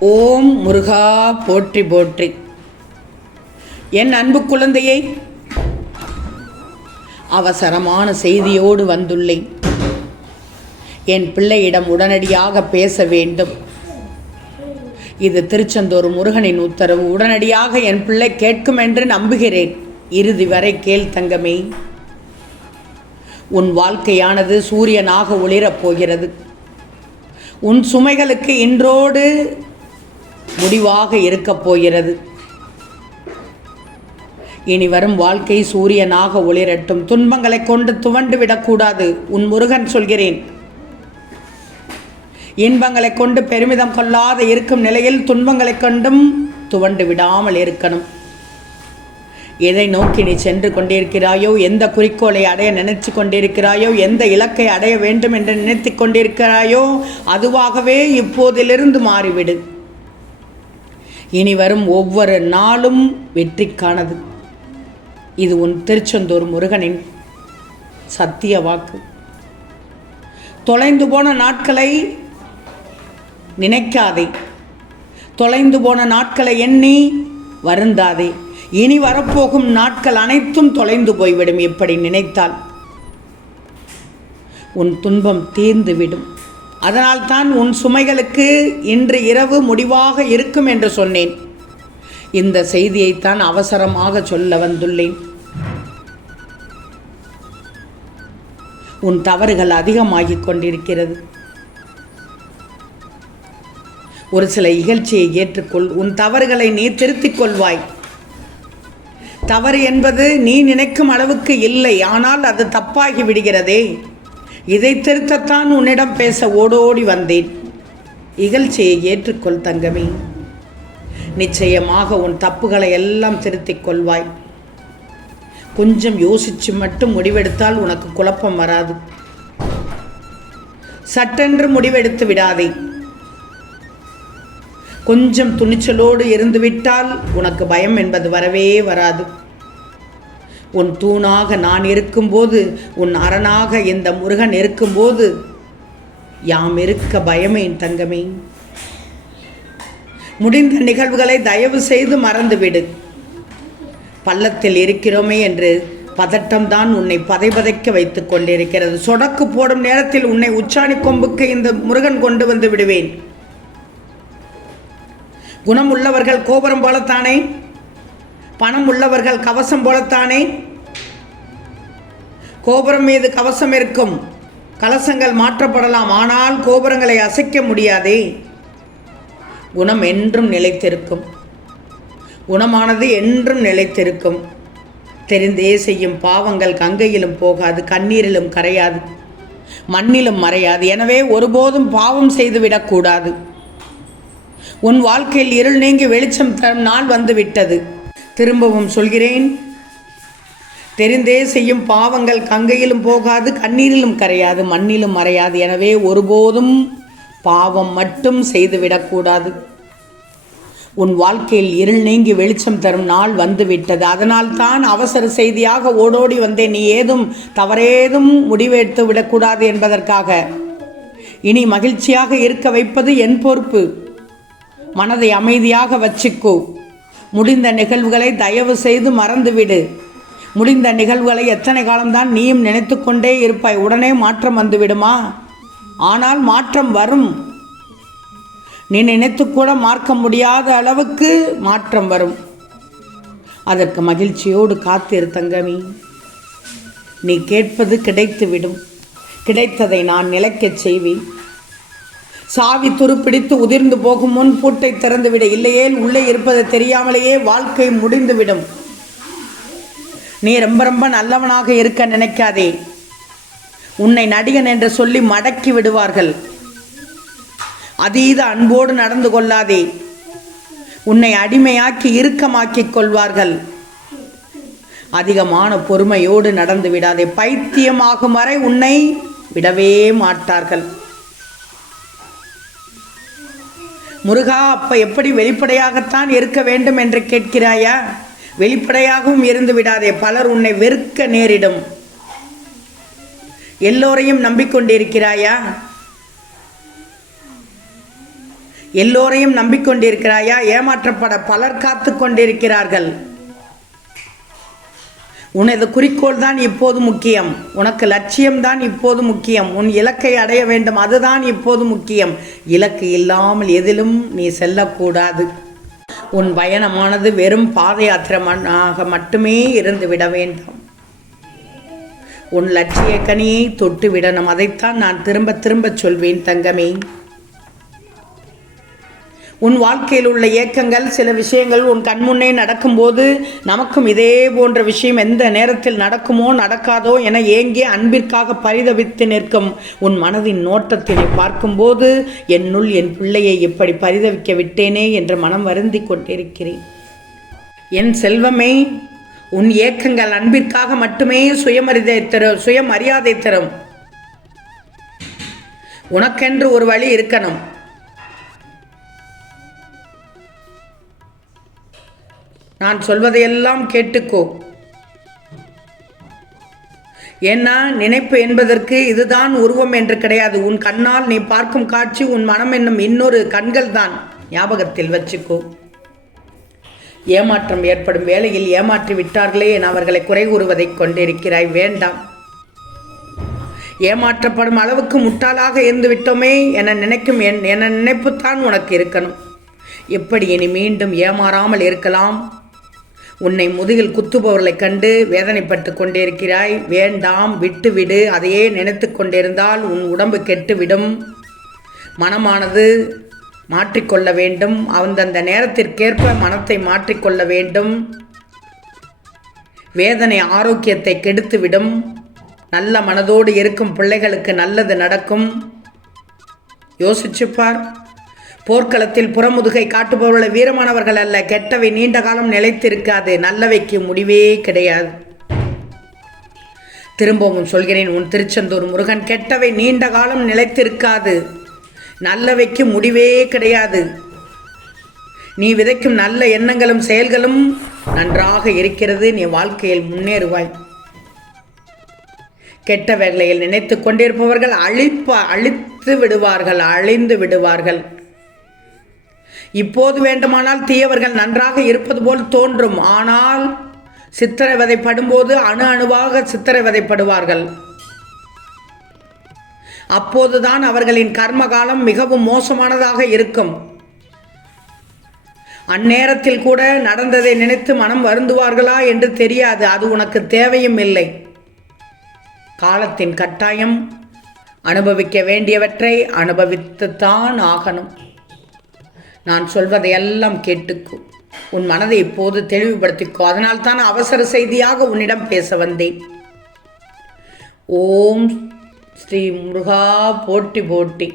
ஓம் முருகா போற்றி போற்றி. என் அன்பு குழந்தையை அவசரமான செய்தியோடு வந்துள்ளேன். என் பிள்ளையிடம் உடனடியாக பேச வேண்டும். இது திருச்செந்தூர் முருகனின் உத்தரவு. உடனடியாக என் பிள்ளை கேட்கும் என்று நம்புகிறேன். இறுதி வரை கேள் தங்கமே. உன் வாழ்க்கையானது சூரியனாக ஒளிரப் போகிறது. உன் சுமைகளுக்கு இன்றோடு முடிவாக இருக்கப் போகிறது. இனி வரும் வாழ்க்கை சூரியனாக ஒளிரட்டும். துன்பங்களை கொண்டு துவண்டு விடக்கூடாது உன் முருகன் சொல்கிறேன். இன்பங்களை கொண்டு பெருமிதம் கொள்ளாத இருக்கும் நிலையில் துன்பங்களை கொண்டும் துவண்டு விடாமல் இருக்கணும். எதை நோக்கி நீ சென்று கொண்டிருக்கிறாயோ எந்த குறிக்கோளை அடைய நினைத்து கொண்டிருக்கிறாயோ எந்த இலக்கை அடைய வேண்டும் என்று நினைத்து கொண்டிருக்கிறாயோ அதுவாகவே இப்போதிலிருந்து மாறிவிடு. இனி வரும் ஒவ்வொரு நாளும் வெற்றிக்கானது. இது உன் திருச்செந்தூர் முருகனின் சத்திய வாக்கு. தொலைந்து போன நாட்களை நினைக்காதே. தொலைந்து போன நாட்களை எண்ணி வருந்தாதே. இனி வரப்போகும் நாட்கள் அனைத்தும் தொலைந்து போய்விடும் இப்படி நினைத்தால் உன் துன்பம் தீர்ந்துவிடும். அதனால்தான் உன் சுமைகளுக்கு இன்று இரவு முடிவாக இருக்கும் என்று சொன்னேன். இந்த செய்தியைத்தான் அவசரமாக சொல்ல வந்துள்ளேன். உன் தவறுகள் அதிகமாகிக் கொண்டிருக்கிறது. ஒரு சில இகழ்ச்சியை ஏற்றுக்கொள். உன் தவறுகளை நீ திருத்திக் கொள்வாய். தவறு என்பது நீ நினைக்கும் அளவுக்கு இல்லை ஆனால் அது தப்பாகி விடுகிறதே. இதை திருத்தத்தான் உன்னிடம் பேச ஓடோடி வந்தேன். இகழ்ச்சியை ஏற்றுக்கொள் தங்கமே. நிச்சயமாக உன் தப்புகளை எல்லாம் திருத்திக் கொள்வாய். கொஞ்சம் யோசிச்சு மட்டும் முடிவெடுத்தால் உனக்கு குழப்பம் வராது. சட்டென்று முடிவெடுத்து விடாதே. கொஞ்சம் துணிச்சலோடு இருந்துவிட்டால் உனக்கு பயம் என்பது வரவே வராது. உன் தூணாக நான் இருக்கும்போது உன் அரணாக இந்த முருகன் இருக்கும்போது யாம் இருக்க பயமேன் தங்கமே. முடிந்த நிகழ்வுகளை தயவு செய்து மறந்துவிடு. பள்ளத்தில் இருக்கிறோமே என்று பதட்டம்தான் உன்னை பதைபதைக்க வைத்துக் கொண்டிருக்கிறது. சொடக்கு போடும் நேரத்தில் உன்னை உச்சாணி கொம்புக்கு இந்த முருகன் கொண்டு வந்து விடுவேன். குணம் உள்ளவர்கள் கோபுரம் போலத்தானே? பணம் உள்ளவர்கள் கவசம் போலத்தானே? கோபுரம் மீது கவசம் இருக்கும். கலசங்கள் மாற்றப்படலாம். ஆனால் கோபுரங்களை அசைக்க முடியாதே. குணம் என்றும் நிலைத்திருக்கும். குணமானது என்றும் நிலைத்திருக்கும். தெரிந்தே செய்யும் பாவங்கள் கங்கையிலும் போகாது கண்ணீரிலும் கரையாது மண்ணிலும் மறையாது. எனவே ஒருபோதும் பாவம் செய்துவிடக்கூடாது. உன் வாழ்க்கையில் இருள் நீங்கி வெளிச்சம் தரும் நாள் வந்துவிட்டது. திரும்பவும் சொல்கிறேன். தெரிந்தே செய்யும் பாவங்கள் கங்கையிலும் போகாது கண்ணீரிலும் கரையாது மண்ணிலும் மறையாது. எனவே ஒருபோதும் பாவம் மட்டும் செய்துவிடக்கூடாது உன் வாழ்க்கையில் இருள் நீங்கி வெளிச்சம் தரும் நாள் வந்துவிட்டது. அதனால் தான் அவசர செய்தியாக ஓடோடி வந்தேன். நீ ஏதும் தவறேதும் முடிவெடுத்து விடக்கூடாது என்பதற்காக. இனி மகிழ்ச்சியாக இருக்க வைப்பது என் பொறுப்பு. மனதை அமைதியாக வச்சுக்கோ. முடிந்த நிகழ்வுகளை தயவு செய்து மறந்துவிடு. முடிந்த நிகழ்வுகளை எத்தனை காலம்தான் நீயும் நினைத்து கொண்டே இருப்பாய். உடனே மாற்றம் வந்துவிடுமா? ஆனால் மாற்றம் வரும். நீ நினைத்து கூட மார்க்க முடியாத அளவுக்கு மாற்றம் வரும். அதற்கு மகிழ்ச்சியோடு காத்திரு தங்கமி. நீ கேட்பது கிடைத்துவிடும். கிடைத்ததை நான் நிலைக்கச் செய்வேன். சாவி துருப்பிடித்து உதிர்ந்து போகும் முன் பூட்டை திறந்துவிட. இல்லையேல் உள்ளே இருப்பது தெரியாமலேயே வாழ்க்கை முடிந்துவிடும். நீ ரொம்ப ரொம்ப நல்லவனாக இருக்க நினைக்காதே. உன்னை நடிகன் என்று சொல்லி மடக்கி விடுவார்கள். அதீத அன்போடு நடந்து கொள்ளாதே. உன்னை அடிமையாக்கி இறுக்கமாக்கிக் கொள்வார்கள். அதிகமான பொறுமையோடு நடந்து விடாதே. பைத்தியமாகும் வரை உன்னை விடவே மாட்டார்கள். முருகா அப்ப எப்படி வெளிப்படையாகத்தான் இருக்க வேண்டும் என்று கேட்கிறாயா? வெளிப்படையாகவும் இருந்து விடாதே பலர் உன்னை வெறுக்க நேரிடும். எல்லோரையும் நம்பிக்கொண்டிருக்கிறாயா? எல்லோரையும் நம்பிக்கொண்டிருக்கிறாயா? ஏமாற்றப்பட பலர் காத்து கொண்டிருக்கிறார்கள் உனது குறிக்கோள் தான் இப்போது முக்கியம். உனக்கு லட்சியம் தான் இப்போது முக்கியம். உன் இலக்கை அடைய வேண்டும். அதுதான் இப்போது முக்கியம். இலக்கு இல்லாமல் எதிலும் நீ செல்லக்கூடாது. உன் பயணமானது வெறும் பாத யாத்திரமாக மட்டுமே இருந்து விட வேண்டும். உன் லட்சிய கனியை தொட்டுவிடணும் அதைத்தான் நான் திரும்ப திரும்ப சொல்வேன் தங்கமே. உன் வாழ்க்கையில் உள்ள ஏக்கங்கள் சில விஷயங்கள் உன் கண்முன்னே நடக்கும்போது நமக்கும் இதே போன்ற விஷயம் எந்த நேரத்தில் நடக்குமோ நடக்காதோ என ஏங்கி அன்பிற்காக பரிதவித்து நிற்கும் உன் மனதின் நோட்டத்தினை பார்க்கும்போது என்னுள் என் பிள்ளையை இப்படி பரிதவிக்க விட்டேனே என்று மனம் வருந்தி கொண்டிருக்கிறேன். என் செல்வமே உன் ஏக்கங்கள் அன்பிற்காக மட்டுமே சுயமரியாதை தரும் சுயமரியாதை தரும். உனக்கென்று ஒரு வழி இருக்கணும். நான் சொல்வதையெல்லாம் கேட்டுக்கோ. ஏன்னா நினைப்பு என்பதற்கு இதுதான் உருவம் என்று கிடையாது. உன் கண்ணால் நீ பார்க்கும் காட்சி உன் மனம் என்னும் இன்னொரு கண்கள் தான் ஞாபகத்தில் வச்சுக்கோ. ஏமாற்றம் ஏற்படும் வேளையில் ஏமாற்றி விட்டார்களே என அவர்களை குறை கூறுவதை கொண்டிருக்கிறாய். வேண்டாம். ஏமாற்றப்படும் அளவுக்கு முட்டாளாக இருந்து விட்டோமே என நினைக்கும் என் என நினைப்புத்தான் உனக்கு இருக்கணும். எப்படி இனி மீண்டும் ஏமாறாமல் இருக்கலாம்? உன்னை முதுகில் குத்துபவர்களைக் கண்டு வேதனைப்பட்டு கொண்டிருக்கிறாய். வேண்டாம் விட்டுவிடு. அதையே நினைத்து கொண்டிருந்தால் உன் உடம்பு கெட்டுவிடும். மனமானது மாற்றிக்கொள்ள வேண்டும். அந்தந்த நேரத்திற்கேற்ப மனத்தை மாற்றிக்கொள்ள வேண்டும். வேதனை ஆரோக்கியத்தை கெடுத்துவிடும். நல்ல மனதோடு இருக்கும் பிள்ளைகளுக்கு நல்லது நடக்கும். யோசிச்சுப்பார் போர்க்களத்தில் புறமுதுகை காட்டுபவர்களை வீரமானவர்கள் அல்ல. கெட்டவை நீண்ட காலம் நிலைத்திருக்காது. நல்லவைக்கு முடிவே கிடையாது. திரும்பவும் சொல்கிறேன் உன் திருச்செந்தூர் முருகன் கெட்டவை நீண்ட காலம் நிலைத்திருக்காது. நல்லவைக்கு முடிவே கிடையாது. நீ விதைக்கும் நல்ல எண்ணங்களும் செயல்களும் நன்றாக இருக்கிறது. நீ வாழ்க்கையில் முன்னேறுவாய். கெட்ட வேலையில் நினைத்து கொண்டிருப்பவர்கள் அழிப்ப அழித்து விடுவார்கள் அழிந்து விடுவார்கள். இப்போது வேண்டுமானால் தீயவர்கள் நன்றாக இருப்பது போல் தோன்றும். ஆனால் சித்திரை விதைப்படும்போது அணு அணுவாக சித்திரை விதைப்படுவார்கள் அப்போதுதான் அவர்களின் கர்ம காலம் மிகவும் மோசமானதாக இருக்கும். அந்நேரத்தில் கூட நடந்ததை நினைத்து மனம் வருந்துவார்களா என்று தெரியாது. அது உனக்கு தேவையும் இல்லை. காலத்தின் கட்டாயம் அனுபவிக்க வேண்டியவற்றை அனுபவித்துத்தான் ஆகணும். நான் சொல்வதையெல்லாம் கேட்டுக்கும் உன் மனதை இப்போது தெளிவுபடுத்திக்கோ அதனால் தான் அவசர செய்தியாக உன்னிடம் பேச வந்தேன். ஓம் ஸ்ரீ முருகா போட்டி போட்டி.